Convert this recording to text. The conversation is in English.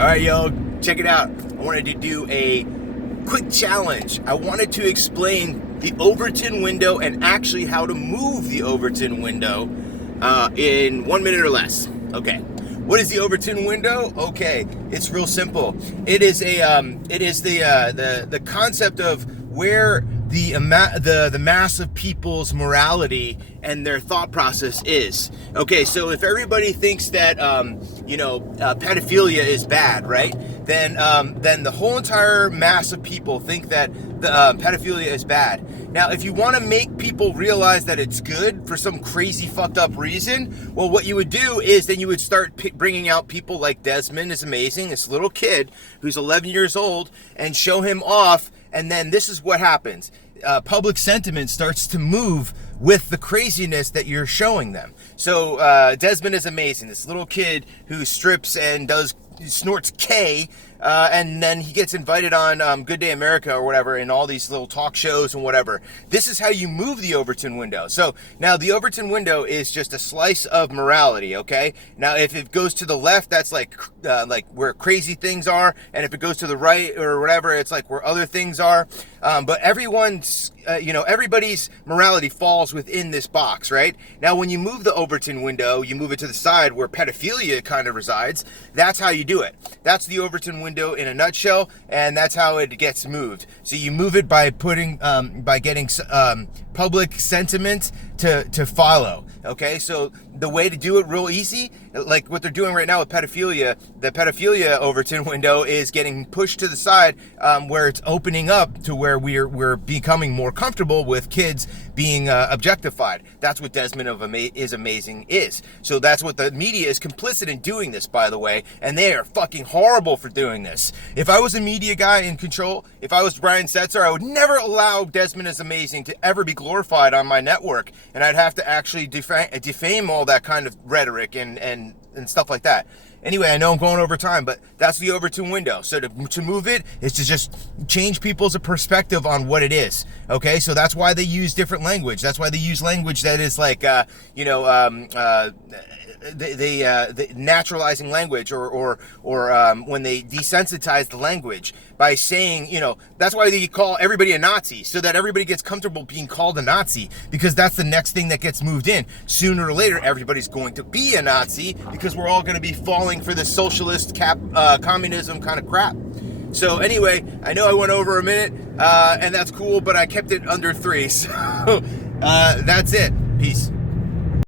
All right, yo, check it out. I wanted to do a quick challenge. I wanted to explain the Overton window and actually how to move the Overton window in 1 minute or less. Okay. What is the Overton window? Okay, it's real simple. It is the concept of where the mass of people's morality and their thought process is. Okay, so if everybody thinks that pedophilia is bad, right? Then the whole entire mass of people think that pedophilia is bad. Now, if you want to make people realize that it's good for some crazy fucked up reason, well, what you would do is then you would start bringing out people like Desmond is amazing, this little kid who's 11 years old, and show him off. And then this is what happens. Public sentiment starts to move with the craziness that you're showing them. So Desmond is amazing. This little kid who strips and snorts K, and then he gets invited on Good Day America or whatever in all these little talk shows and whatever. This is how you move the Overton window. So now the Overton window is just a slice of morality, okay? Now if it goes to the left, that's like where crazy things are, and if it goes to the right or whatever, it's like where other things are. But everybody's morality falls within this box, right? Now when you move the Overton window, you move it to the side where pedophilia kind of resides. That's how you do it. That's the Overton window in a nutshell, and that's how it gets moved. So you move it by getting public sentiment to follow. Okay, so the way to do it real easy, like what they're doing right now with pedophilia, the pedophilia Overton window is getting pushed to the side, where it's opening up to where we're becoming more comfortable with kids being objectified. That's what Desmond is Amazing is. So that's what the media is complicit in doing this, by the way, and they are fucking horrible for doing this. If I was a media guy in control, if I was Brian Setzer, I would never allow Desmond is Amazing to ever be glorified on my network, and I'd have to actually defame all that kind of rhetoric and stuff like that. Anyway, I know I'm going over time, but that's the Overton window. So to move it is to just change people's perspective on what it is. Okay, so that's why they use different language. That's why they use language that is like, the naturalizing language, or when they desensitize the language by saying, that's why they call everybody a Nazi, so that everybody gets comfortable being called a Nazi, because that's the next thing that gets moved in. Sooner or later, everybody's going to be a Nazi, because we're all going to be falling for this socialist communism kind of crap. So anyway, I know I went over a minute, and that's cool, but I kept it under 3. So that's it. Peace.